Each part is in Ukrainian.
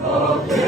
Okay.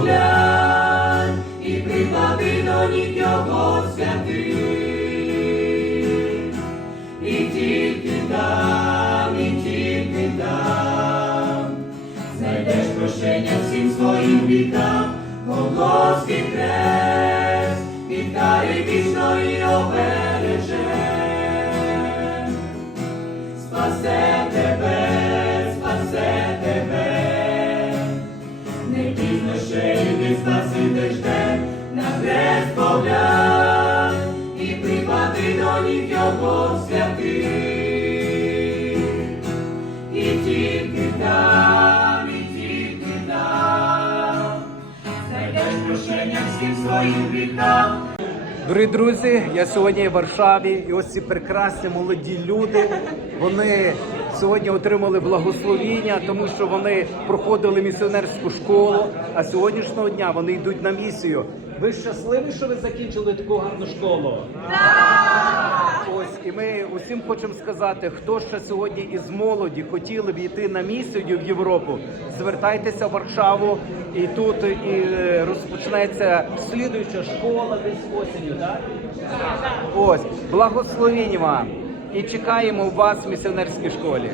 хрест і приклади до ніг його святих. І тільки там, і тільки там знайдеш прощення всім своїм гріхам, Голгофський хрест, від кари вічної обереже. Спасе пізно ще йди спасити жде, на хрест поглянь і припади до ніг його святих. І тільки там, і тільки там, знайдеш прощення всім своїм гріхам. Дорогі друзі, я сьогодні в Варшаві, і ось ці прекрасні молоді люди. Вони сьогодні отримали благословіння, тому що вони проходили місіонерську школу. А сьогоднішнього дня вони йдуть на місію. Ви щасливі, що ви закінчили таку гарну школу? Ось і ми усім хочемо сказати, хто ще сьогодні із молоді хотіли б йти на місію в Європу, звертайтеся в Варшаву, і тут і е, розпочнеться слідуюча школа десь осінню, так? Ось благословіння вам і чекаємо вас в місіонерській школі.